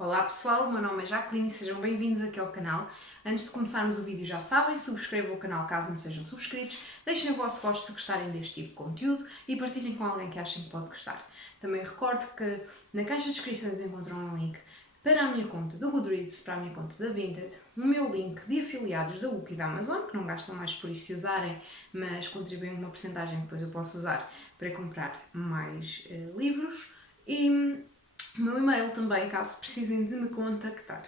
Olá pessoal, o meu nome é Jacqueline e sejam bem-vindos aqui ao canal. Antes de começarmos o vídeo já sabem, subscrevam o canal caso não sejam subscritos, deixem o vosso gosto se gostarem deste tipo de conteúdo e partilhem com alguém que achem que pode gostar. Também recordo que na caixa de descrições encontram um link para a minha conta do Goodreads, para a minha conta da Vinted, o meu link de afiliados da UC e da Amazon, que não gastam mais por isso se usarem, mas contribuem uma porcentagem que depois eu posso usar para comprar mais livros, e o meu e-mail também, caso precisem de me contactar.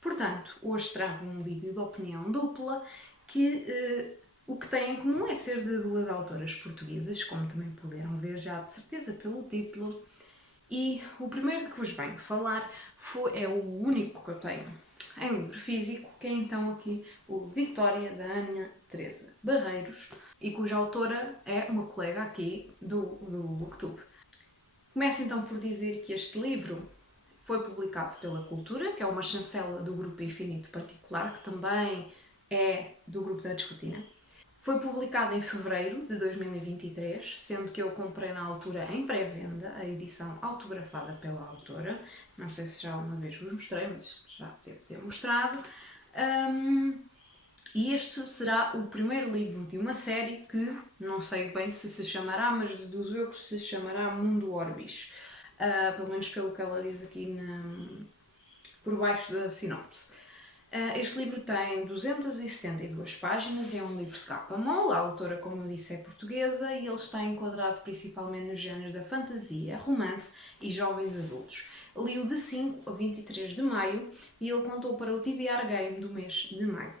Portanto, hoje trago um vídeo de opinião dupla que o que tem em comum é ser de duas autoras portuguesas, como também puderam ver já de certeza pelo título. E o primeiro de que vos venho falar é o único que eu tenho em livro físico, que é então aqui o Vitória, da Ana Teresa Barreiros, e cuja autora é uma colega aqui do Booktube. Começo então por dizer que este livro foi publicado pela Cultura, que é uma chancela do Grupo Infinito Particular, que também é do Grupo da Descortina. Foi publicado em fevereiro de 2023, sendo que eu comprei na altura em pré-venda a edição autografada pela autora. Não sei se já uma vez vos mostrei, mas já devo ter mostrado. E este será o primeiro livro de uma série que não sei bem se chamará, mas deduzo eu que se chamará Mundo Orbis. Pelo menos pelo que ela diz aqui por baixo da sinopse. Este livro tem 272 páginas e é um livro de capa mole. A autora, como eu disse, é portuguesa e ele está enquadrado principalmente nos géneros da fantasia, romance e jovens adultos. Li-o de 5 a 23 de maio e ele contou para o TBR Game do mês de maio.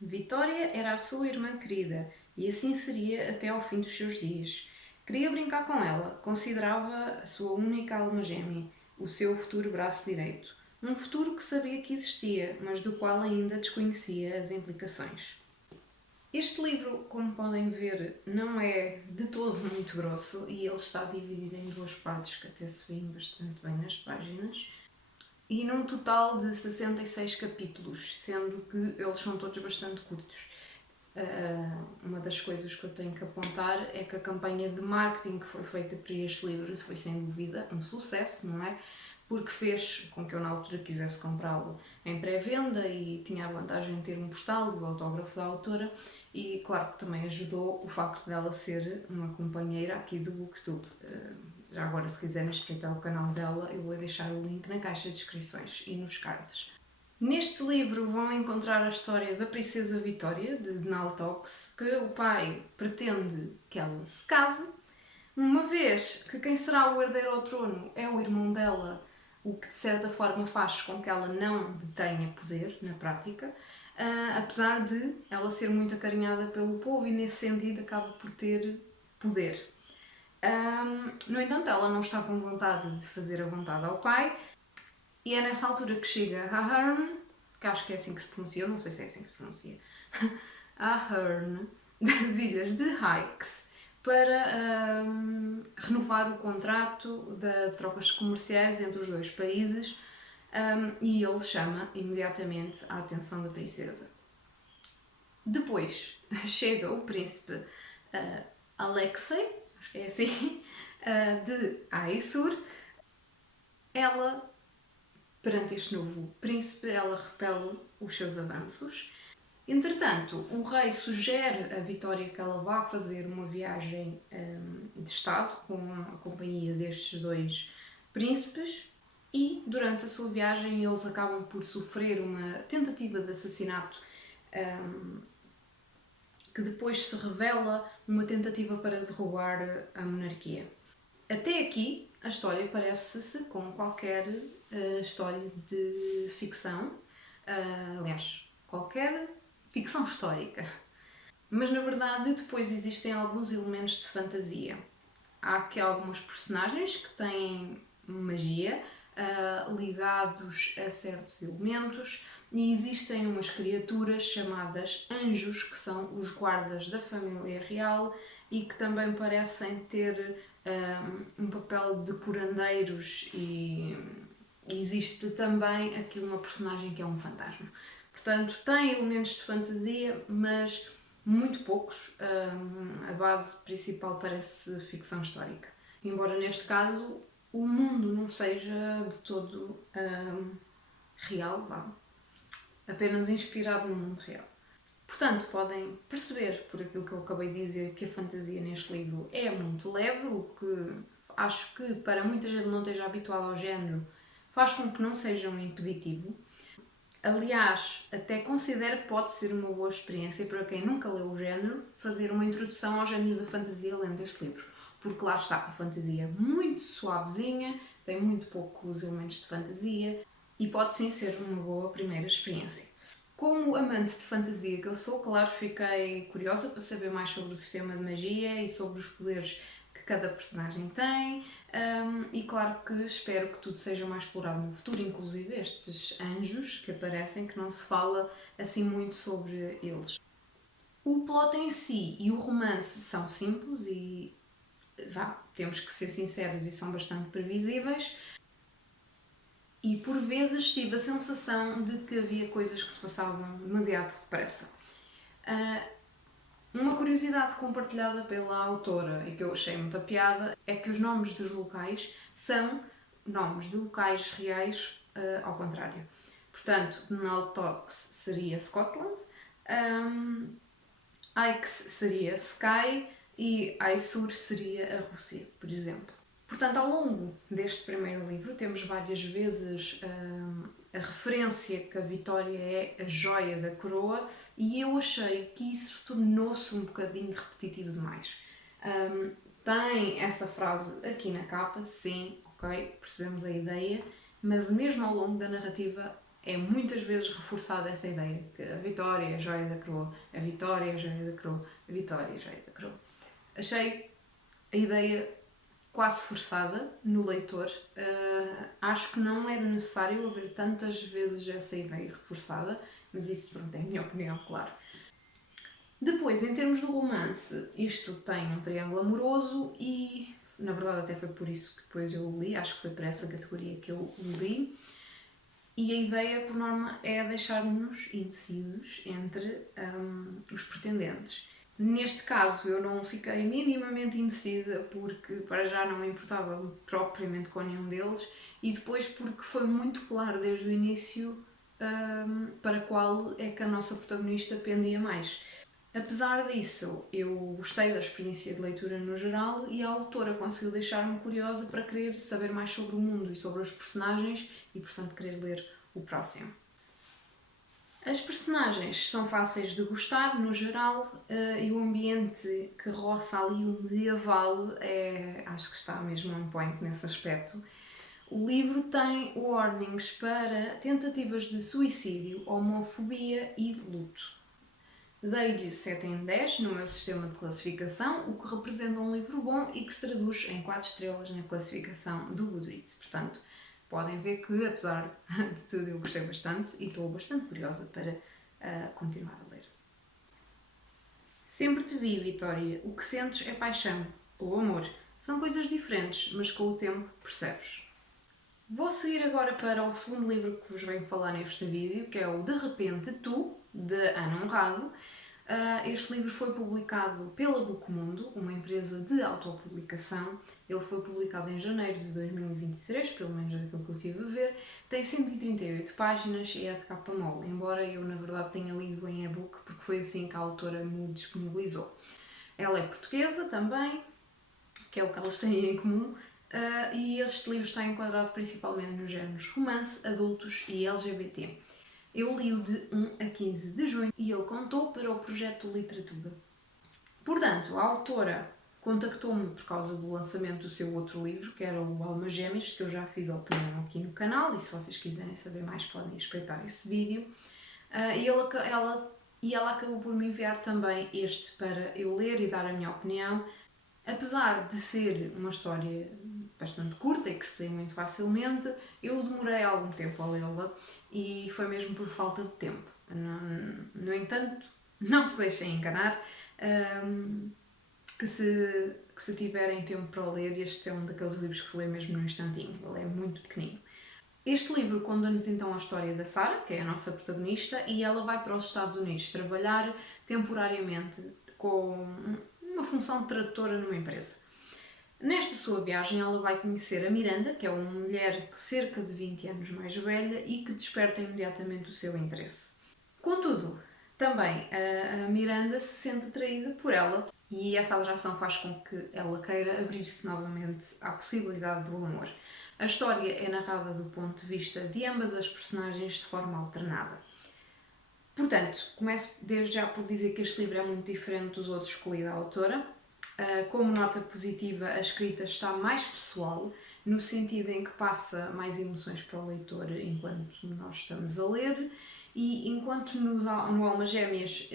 Vitória era a sua irmã querida e assim seria até ao fim dos seus dias. Queria brincar com ela, considerava a sua única alma gêmea, o seu futuro braço direito. Um futuro que sabia que existia, mas do qual ainda desconhecia as implicações. Este livro, como podem ver, não é de todo muito grosso e ele está dividido em duas partes que até se veem bastante bem nas páginas. E num total de 66 capítulos, sendo que eles são todos bastante curtos. Uma das coisas que eu tenho que apontar é que a campanha de marketing que foi feita para este livro foi sem dúvida um sucesso, não é? Porque fez com que eu na altura quisesse comprá-lo em pré-venda e tinha a vantagem de ter um postal do autógrafo da autora e claro que também ajudou o facto dela ser uma companheira aqui do Booktube. Já agora, se quiserem espreitar o canal dela, eu vou deixar o link na caixa de descrições e nos cards. Neste livro vão encontrar a história da Princesa Vitória, de Naltox, que o pai pretende que ela se case, uma vez que quem será o herdeiro ao trono é o irmão dela, o que de certa forma faz com que ela não detenha poder na prática, apesar de ela ser muito acarinhada pelo povo e nesse sentido acaba por ter poder. No entanto, ela não está com vontade de fazer a vontade ao pai e é nessa altura que chega Ahern, que acho que é assim que se pronuncia, eu não sei se é assim que se pronuncia, Ahern, das ilhas de Hykes, para renovar o contrato de trocas comerciais entre os dois países e ele chama imediatamente a atenção da princesa. Depois chega o príncipe Alexei, acho que é assim, de Aesir. Ela, perante este novo príncipe, ela repele os seus avanços. Entretanto, o rei sugere a Vitória que ela vá fazer uma viagem de Estado com a companhia destes dois príncipes e, durante a sua viagem, eles acabam por sofrer uma tentativa de assassinato que depois se revela uma tentativa para derrubar a monarquia. Até aqui, a história parece-se com qualquer história de ficção, aliás, qualquer ficção histórica. Mas na verdade depois existem alguns elementos de fantasia. Há aqui alguns personagens que têm magia ligados a certos elementos e existem umas criaturas chamadas anjos que são os guardas da família real e que também parecem ter um papel de curandeiros e existe também aqui uma personagem que é um fantasma. Portanto, tem elementos de fantasia, mas muito poucos. A base principal parece ficção histórica. Embora neste caso o mundo não seja de todo real, vá. Apenas inspirado no mundo real. Portanto, podem perceber, por aquilo que eu acabei de dizer, que a fantasia neste livro é muito leve, o que acho que para muita gente não esteja habituada ao género faz com que não seja um impeditivo. Aliás, até considero que pode ser uma boa experiência para quem nunca leu o género fazer uma introdução ao género da fantasia lendo este livro. Porque lá está, a fantasia é muito suavezinha, tem muito poucos elementos de fantasia e pode sim ser uma boa primeira experiência. Como amante de fantasia que eu sou, claro, fiquei curiosa para saber mais sobre o sistema de magia e sobre os poderes que cada personagem tem, e claro que espero que tudo seja mais explorado no futuro, inclusive estes anjos que aparecem, que não se fala assim muito sobre eles. O plot em si e o romance são simples e temos que ser sinceros e são bastante previsíveis. E por vezes tive a sensação de que havia coisas que se passavam demasiado depressa. Uma curiosidade compartilhada pela autora e que eu achei muita piada é que os nomes dos locais são nomes de locais reais ao contrário. Portanto, Naltox seria Scotland, Aix seria Skye e Aesir seria a Rússia, por exemplo. Portanto, ao longo deste primeiro livro temos várias vezes a referência que a Vitória é a joia da coroa e eu achei que isso tornou-se um bocadinho repetitivo demais. Tem essa frase aqui na capa, sim, ok, percebemos a ideia, mas mesmo ao longo da narrativa é muitas vezes reforçada essa ideia, que a Vitória é a joia da coroa, a Vitória é a joia da coroa, a Vitória é a joia da coroa. Achei a ideia quase forçada no leitor. Acho que não era necessário haver tantas vezes essa ideia reforçada, mas isso, pronto, é a minha opinião, claro. Depois, em termos de romance, isto tem um triângulo amoroso e, na verdade, até foi por isso que depois eu o li, acho que foi para essa categoria que eu o li. E a ideia, por norma, é deixar-nos indecisos entre os pretendentes. Neste caso, eu não fiquei minimamente indecisa porque, para já, não me importava propriamente com nenhum deles e depois porque foi muito claro desde o início para qual é que a nossa protagonista pendia mais. Apesar disso, eu gostei da experiência de leitura no geral e a autora conseguiu deixar-me curiosa para querer saber mais sobre o mundo e sobre os personagens e, portanto, querer ler o próximo. As personagens são fáceis de gostar, no geral, e o ambiente que roça ali o medieval acho que está mesmo on point nesse aspecto. O livro tem warnings para tentativas de suicídio, homofobia e luto. Dei-lhe 7 em 10 no meu sistema de classificação, o que representa um livro bom e que se traduz em 4 estrelas na classificação do Goodreads. Portanto, podem ver que, apesar de tudo, eu gostei bastante e estou bastante curiosa para continuar a ler. Sempre te vi, Vitória. O que sentes é paixão ou amor. São coisas diferentes, mas com o tempo percebes. Vou seguir agora para o segundo livro que vos venho falar neste vídeo, que é o De Repente Tu, de Ana Honrado. Este livro foi publicado pela Bookmundo, uma empresa de autopublicação. Ele foi publicado em janeiro de 2023, pelo menos daquilo que eu estive a ver. Tem 138 páginas e é de capa mole, embora eu na verdade tenha lido em e-book, porque foi assim que a autora me disponibilizou. Ela é portuguesa também, que é o que elas têm em comum, e este livro está enquadrado principalmente nos géneros romance, adultos e LGBT. Eu li-o de 1 a 15 de junho e ele contou para o projeto Literatura. Portanto, a autora contactou-me por causa do lançamento do seu outro livro, que era o Almas Gêmeas, que eu já fiz a opinião aqui no canal, e se vocês quiserem saber mais podem espreitar esse vídeo. E ela acabou por me enviar também este para eu ler e dar a minha opinião. Apesar de ser uma história bastante curta e que se lê muito facilmente, eu demorei algum tempo a lê-la e foi mesmo por falta de tempo. No entanto, não se deixem enganar, que se tiverem tempo para o ler, este é um daqueles livros que se lê mesmo num instantinho, ele é muito pequenino. Este livro conta-nos então a história da Sarah, que é a nossa protagonista, e ela vai para os Estados Unidos trabalhar temporariamente com uma função de tradutora numa empresa. Nesta sua viagem ela vai conhecer a Miranda, que é uma mulher cerca de 20 anos mais velha e que desperta imediatamente o seu interesse. Contudo, também a Miranda se sente atraída por ela e essa atração faz com que ela queira abrir-se novamente à possibilidade do amor. A história é narrada do ponto de vista de ambas as personagens de forma alternada. Portanto, começo desde já por dizer que este livro é muito diferente dos outros escolhidos da autora. Como nota positiva, a escrita está mais pessoal, no sentido em que passa mais emoções para o leitor enquanto nós estamos a ler, e enquanto no Almas Gêmeas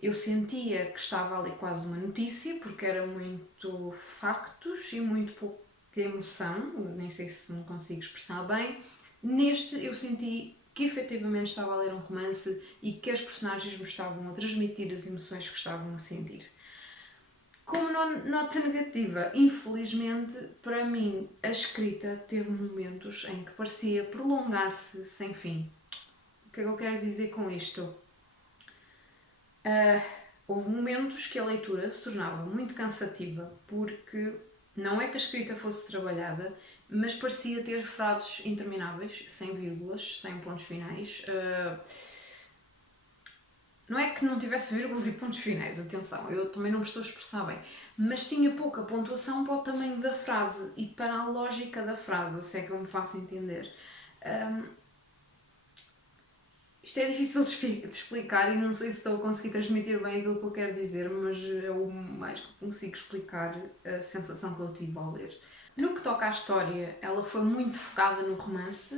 eu sentia que estava ali quase uma notícia, porque era muito factos e muito pouca emoção, nem sei se me consigo expressar bem. Neste eu senti que efetivamente estava a ler um romance e que as personagens me estavam a transmitir as emoções que estavam a sentir. Como nota negativa, infelizmente, para mim, a escrita teve momentos em que parecia prolongar-se sem fim. O que é que eu quero dizer com isto? Houve momentos que a leitura se tornava muito cansativa porque não é que a escrita fosse trabalhada, mas parecia ter frases intermináveis, sem vírgulas, sem pontos finais. Não é que não tivesse vírgulas e pontos finais, atenção, eu também não me estou a expressar bem, mas tinha pouca pontuação para o tamanho da frase e para a lógica da frase, se é que eu me faço entender. Isto é difícil de explicar e não sei se estou a conseguir transmitir bem aquilo que eu quero dizer, mas é o mais que consigo explicar a sensação que eu tive ao ler. No que toca à história, ela foi muito focada no romance,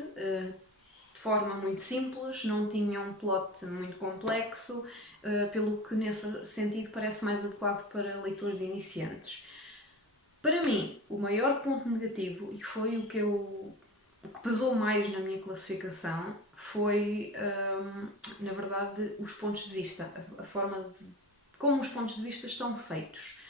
de forma muito simples, não tinha um plot muito complexo, pelo que nesse sentido parece mais adequado para leitores iniciantes. Para mim, o maior ponto negativo, e que foi o que pesou mais na minha classificação, foi, na verdade, os pontos de vista, a forma de como os pontos de vista estão feitos.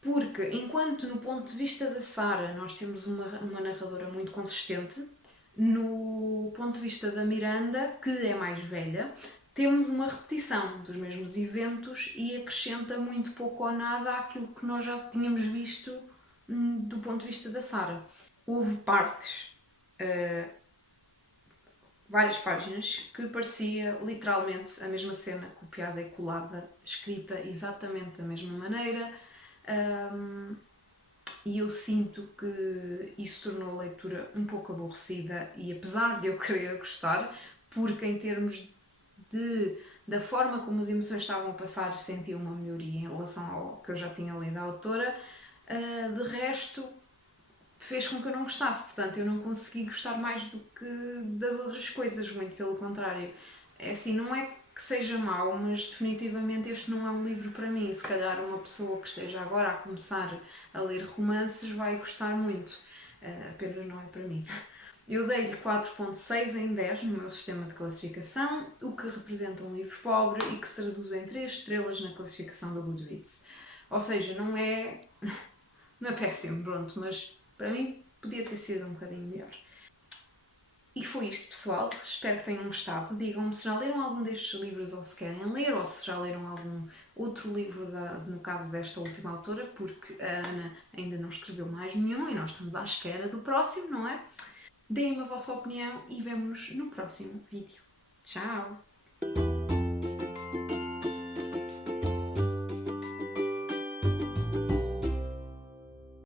Porque, enquanto no ponto de vista da Sarah nós temos uma narradora muito consistente, no ponto de vista da Miranda, que é mais velha, temos uma repetição dos mesmos eventos e acrescenta muito pouco ou nada àquilo que nós já tínhamos visto do ponto de vista da Sarah. Houve partes, várias páginas, que parecia literalmente a mesma cena, copiada e colada, escrita exatamente da mesma maneira, e eu sinto que isso tornou a leitura um pouco aborrecida, e apesar de eu querer gostar, porque em termos da forma como as emoções estavam a passar, senti uma melhoria em relação ao que eu já tinha lido da autora, de resto fez com que eu não gostasse, portanto eu não consegui gostar mais do que das outras coisas, muito pelo contrário. É assim, não é que seja mau, mas definitivamente este não é um livro para mim. Se calhar uma pessoa que esteja agora a começar a ler romances vai gostar muito, apenas não é para mim. Eu dei-lhe 4.6 em 10 no meu sistema de classificação, o que representa um livro pobre e que se traduz em 3 estrelas na classificação da Goodreads. Ou seja, não é péssimo, pronto, mas para mim podia ter sido um bocadinho melhor. E foi isto, pessoal. Espero que tenham gostado. Digam-me se já leram algum destes livros ou se querem ler, ou se já leram algum outro livro, no caso desta última autora, porque a Ana ainda não escreveu mais nenhum e nós estamos à espera do próximo, não é? Deem-me a vossa opinião e vemo-nos no próximo vídeo. Tchau!